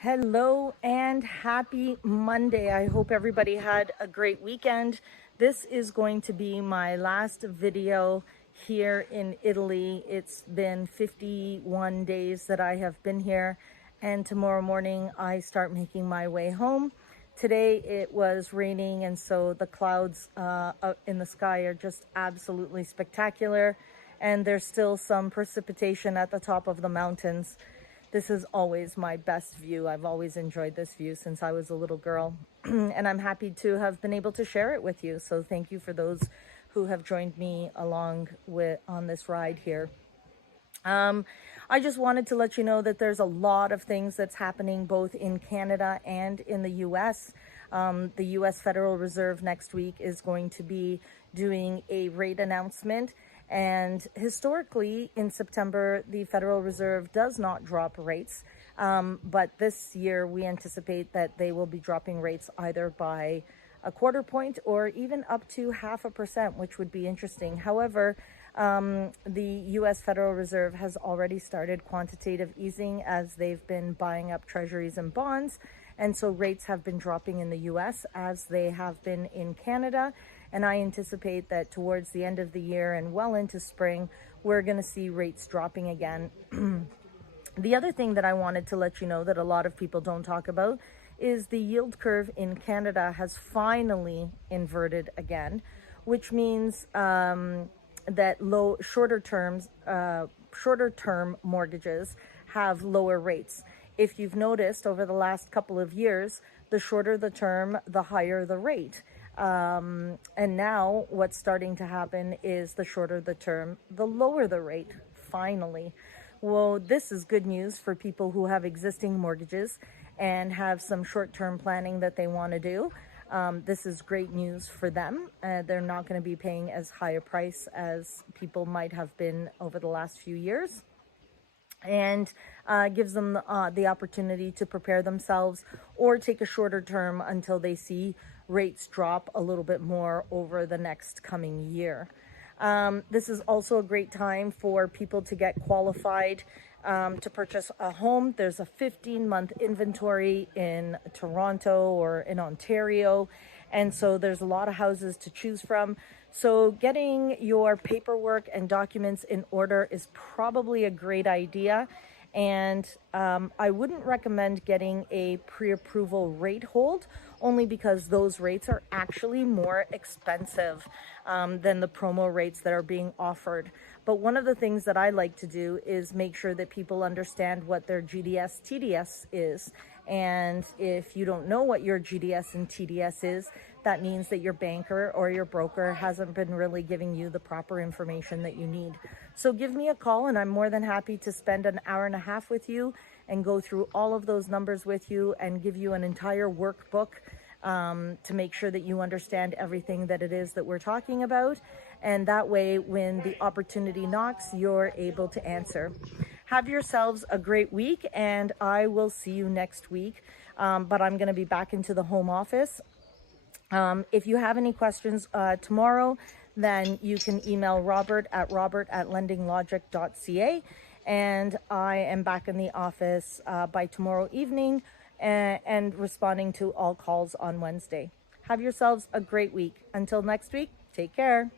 Hello and happy Monday. I hope everybody had a great weekend. This is going to be my last video here in Italy. It's been 51 days that I have been here, and tomorrow morning I start making my way home. Today it was raining, and so the clouds in the sky are just absolutely spectacular, and there's still some precipitation at the top of the mountains. This is always my best view. I've always enjoyed this view since I was a little girl, and I'm happy to have been able to share it with you. So thank you for those who have joined me along on this ride here. I just wanted to let you know that there's a lot of things that's happening both in Canada and in the US. The US Federal Reserve next week is going to be doing a rate announcement. And historically, in September, the Federal Reserve does not drop rates. But this year, we anticipate that they will be dropping rates either by a quarter point or even up to 0.5%, which would be interesting. However, the U.S. Federal Reserve has already started quantitative easing as they've been buying up treasuries and bonds. And so rates have been dropping in the U.S. as they have been in Canada. And I anticipate that towards the end of the year and well into spring, we're going to see rates dropping again. The other thing that I wanted to let you know that a lot of people don't talk about is the yield curve in Canada has finally inverted again, which means that shorter term mortgages have lower rates. If you've noticed over the last couple of years, the shorter the term, the higher the rate. And now what's starting to happen is the shorter the term, the lower the rate, finally. Well, this is good news for people who have existing mortgages and have some short-term planning that they want to do. This is great news for them. They're not going to be paying as high a price as people might have been over the last few years, and gives them the opportunity to prepare themselves or take a shorter term until they see rates drop a little bit more over the next coming year. This is also a great time for people to get qualified to purchase a home. There's a 15-month inventory in Toronto or in Ontario, and so there's a lot of houses to choose from. So getting your paperwork and documents in order is probably a great idea. And I wouldn't recommend getting a pre-approval rate hold, only because those rates are actually more expensive than the promo rates that are being offered. But one of the things that I like to do is make sure that people understand what their GDS TDS is. And if you don't know what your GDS and TDS is, that means that your banker or your broker hasn't been really giving you the proper information that you need. So give me a call, and I'm more than happy to spend an hour and a half with you and go through all of those numbers with you and give you an entire workbook to make sure that you understand everything that it is that we're talking about. And that way, when the opportunity knocks, you're able to answer. Have yourselves a great week, and I will see you next week. But I'm going to be back into the home office. If you have any questions tomorrow, then you can email robert@lendinglogic.ca. And I am back in the office by tomorrow evening and responding to all calls on Wednesday. Have yourselves a great week. Until next week, take care.